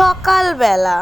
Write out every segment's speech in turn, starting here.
সকালবেলা।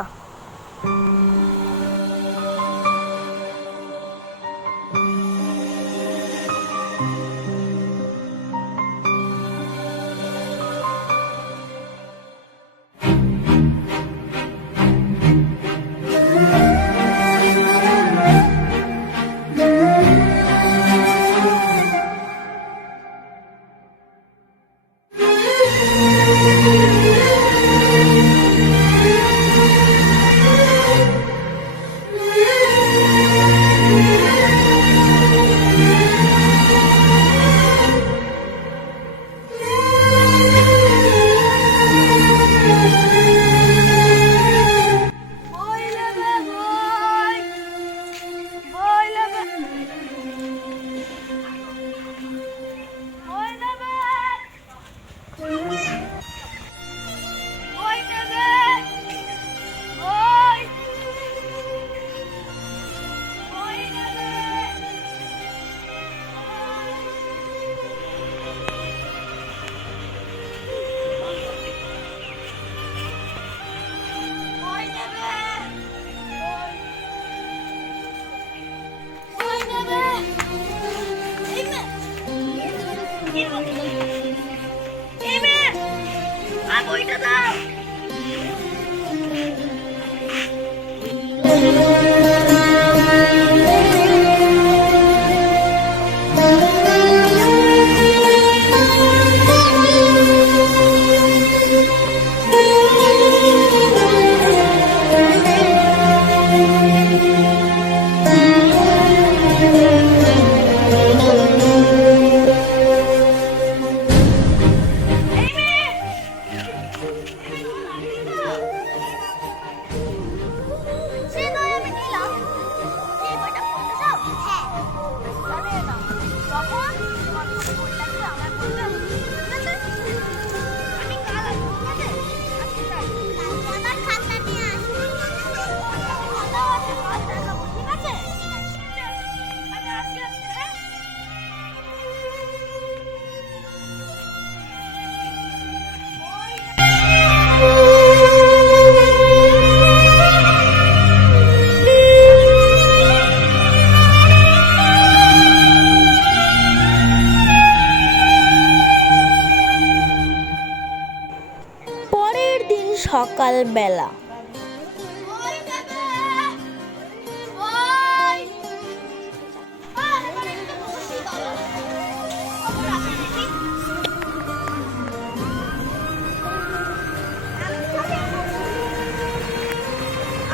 পরের দিন সকালবেলা।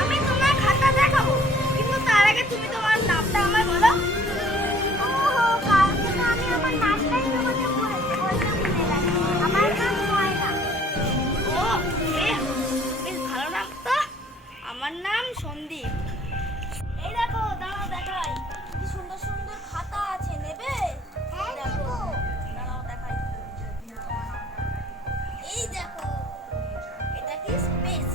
আমি তোমার খাতা দেখাবো, কিন্তু তার আগে তুমি তোমার নামটা আমায় বলো। ওহো, কালকে তো আমি আমার নামটাই তোমাকে বলতে ভুলে গেছি। আমার নাম ময়না। ও, বেশ ভালো নাম তো। আমার নাম সন্দীপ। এই দেখো, দাঁড়াও দেখাই, কি সুন্দর সুন্দর খাতা আছে, নেবে? দেখো, দাঁড়াও দেখাই। এই দেখো, এটা কি স্পেস।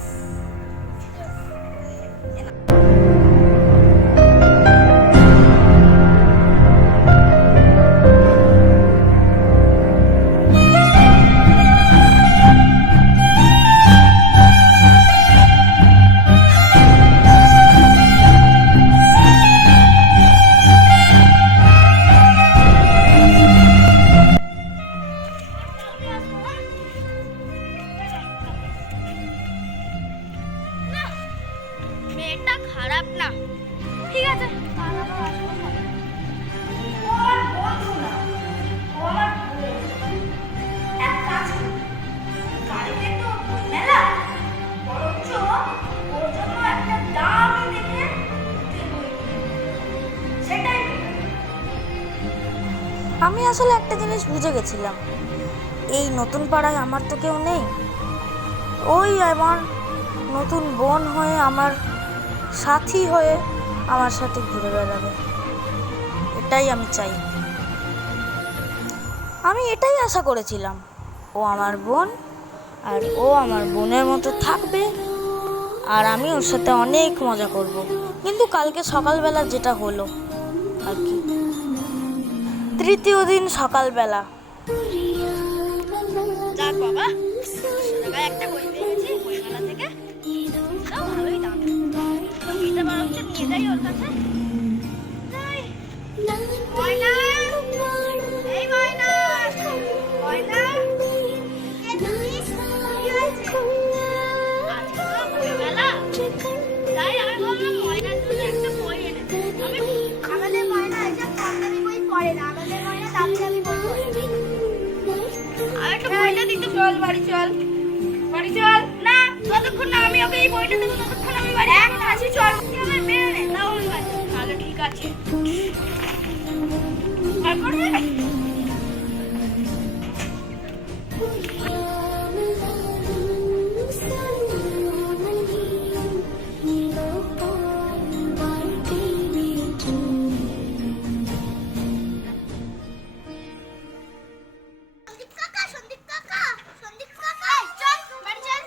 মেয়েটা খারাপ না, ঠিক আছে। আমি আসলে একটা জিনিস বুঝে গেছিলাম, এই নতুন পাড়ায় আমার তো কেউ নেই। ওই আমার নতুন বোন হয়ে, আমার সাথী হয়ে আমার সাথে ঘুরে বেড়াবে, এটাই আমি চাই। আমি এটাই আশা করেছিলাম, ও আমার বোন, আর ও আমার বোনের মতো থাকবে, আর আমি ওর সাথে অনেক মজা করব। কিন্তু কালকে সকালবেলা যেটা হলো আর কি। তৃতীয় দিন সকালবেলা। যাক বাবা, একটা বই পেয়ে গেছি বইমেলা থেকে। যাই ওর কাছে। যাই। ময়না, এই ময়না, ময়না, কে তুমি? কি হয়েছে? আজকে তো বইমেলা। তাই আমি ভাবলাম ময়নার জন্য একটা বই এনে দেব। আমাদের ময়না এসব কম দামি বই পড়ে না, আমাদের ময়না দামি দামি বই পড়ে। আর একটা বইটা দিতে চল, বাড়ি চল, বাড়ি চল। না, যতক্ষণ না আমি ওকে এই বইটা দেবো ততক্ষণ আমি বাড়ি যাবো না। আসি চল, আমার মেরে নে, তাও আমি বাড়ি যাবো। তাহলে ঠিক আছে। আর করবে? সন্দীপ কাকা, চল, বাড়ি চল।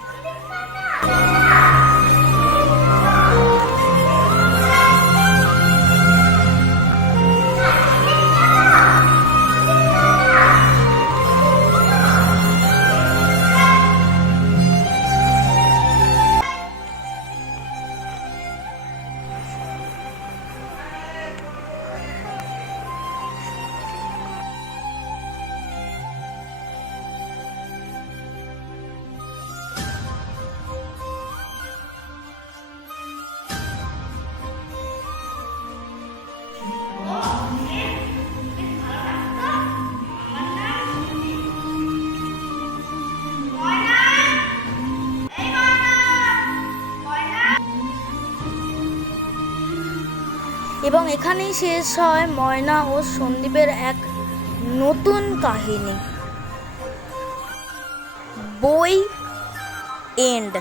সন্দীপ কাকা। এবং এখানেই শেষ হয় ময়না ও সন্দীপের এক নতুন কাহিনী। বই এন্ড।